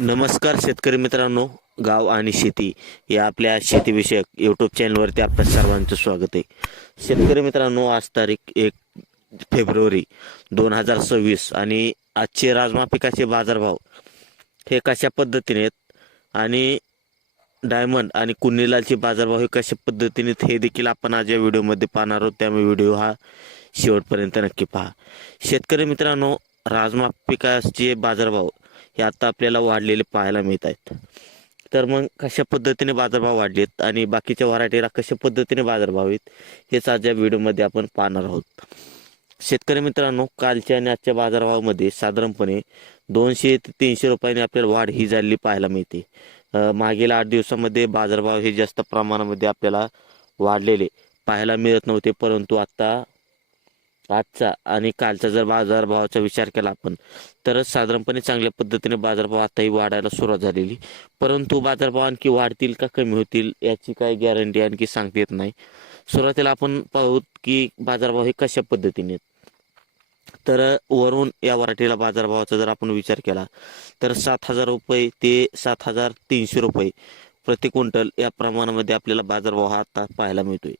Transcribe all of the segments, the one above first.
नमस्कार शेतकरी मित्रांनो, गाव आणि शेती या आपल्या शेतीविषयक यूट्यूब चॅनलवरती आपल्या सर्वांचं स्वागत आहे. शेतकरी मित्रांनो, आज तारीख 1 फेब्रुवारी 2026 आणि आजचे राजमा पिकाचे बाजारभाव हे कशा पद्धतीने आहेत आणि डायमंड आणि कुन्नीलालचे बाजारभाव हे कशा पद्धतीने आहेत हे देखील आपण आज या व्हिडिओमध्ये पाहणार आहोत. त्यामुळे व्हिडिओ हा शेवटपर्यंत नक्की पहा. शेतकरी मित्रांनो, राजमा पिकाचे बाजारभाव हे आता आपल्याला वाढलेले पाहायला मिळत आहेत. तर मग कशा पद्धतीने बाजारभाव वाढलेत आणि बाकीच्या व्हरायटीला कशा पद्धतीने बाजारभाव आहेत हेच आज या व्हिडिओमध्ये आपण पाहणार आहोत. शेतकरी मित्रांनो, कालच्या आणि आजच्या बाजारभावामध्ये साधारणपणे 200 ते 300 रुपयांनी आपल्याला वाढ ही झालेली पाहायला मिळते. मागील 8 दिवसामध्ये बाजारभाव हे जास्त प्रमाणामध्ये आपल्याला वाढलेले पाहायला मिळत नव्हते, परंतु आता आजचा आणि कालचा जर बाजारभावाचा विचार केला आपण तर साधारणपणे चांगल्या पद्धतीने बाजारभाव आताही वाढायला सुरुवात झालेली. परंतु बाजारभाव आणखी वाढतील का कमी होतील याची काही गॅरंटी आणखी सांगता येत नाही. सुरुवातीला आपण पाहू की बाजारभाव हे कशा पद्धतीने आहेत. तर वरून या व्हरायटीला बाजारभावाचा जर आपण विचार केला तर 7,000 रुपये ते 7,300 रुपये प्रति क्विंटल या प्रमाणामध्ये आपल्याला बाजारभाव हा आता पाहायला मिळतोय.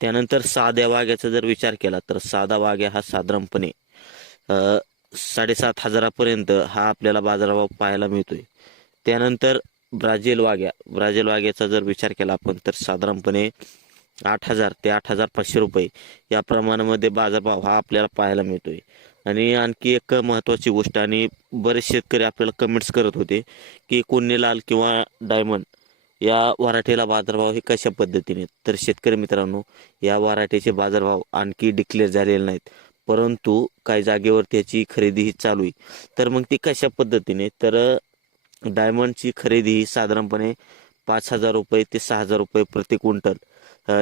त्यानंतर साध्या वाघ्याचा जर विचार केला तर साधा वाघ्या हा साधारणपणे 7,500पर्यंत हा आपल्याला बाजारभाव पाहायला मिळतोय. त्यानंतर ब्राझील वाघ्याचा जर विचार केला आपण तर साधारणपणे 8,000 ते 8,500 रुपये या प्रमाणामध्ये बाजारभाव हा आपल्याला पाहायला मिळतोय. आणि आणखी एक महत्त्वाची गोष्ट, आणि बरेच शेतकरी आपल्याला कमेंट्स करत होते की कुन्नीलाल किंवा डायमंड या व्हरायटीला बाजारभाव हे कशा पद्धतीने आहेत. तर शेतकरी मित्रांनो, या व्हरायटीचे बाजारभाव आणखी डिक्लेअर झालेले नाहीत, परंतु काही जागेवर त्याची खरेदी ही चालू आहे. तर मग ती कशा पद्धतीने, तर डायमंडची खरेदी ही साधारणपणे 5,000 रुपये ते 6,000 रुपये प्रति क्विंटल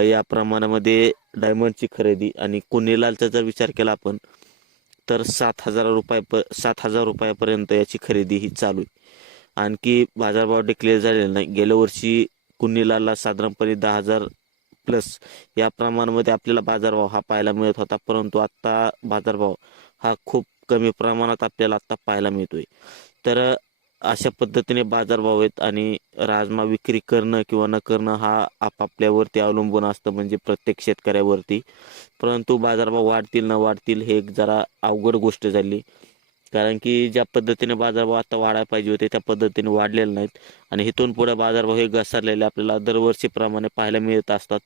या प्रमाणामध्ये डायमंडची खरेदी, आणि कुन्नीलालचा जर विचार केला आपण तर 7,000 रुपयापर्यंत याची खरेदी ही चालू आहे. आणखी बाजारभाव डिक्लेअर झालेला नाही. गेल्या वर्षी कुन्नीलालला साधारणपणे 10,000 प्लस या प्रमाणामध्ये आपल्याला बाजारभाव हा पाहायला मिळत होता, परंतु आता बाजारभाव हा खूप कमी प्रमाणात आपल्याला आता पाहायला मिळतोय. तर अशा पद्धतीने बाजारभाव आहेत, आणि राजमा विक्री करणं किंवा न करणं हा आपापल्यावरती अवलंबून असतं, म्हणजे प्रत्येक शेतकऱ्यावरती. परंतु बाजारभाव वाढतील न वाढतील हे एक जरा अवघड गोष्ट झाली, कारण की ज्या पद्धतीने बाजारभाव आता वाढायला पाहिजे होते त्या पद्धतीने वाढलेले नाहीत, आणि इथून पुढे बाजारभाव हे घसरलेले आपल्याला दरवर्षीप्रमाणे पाहायला मिळत असतात.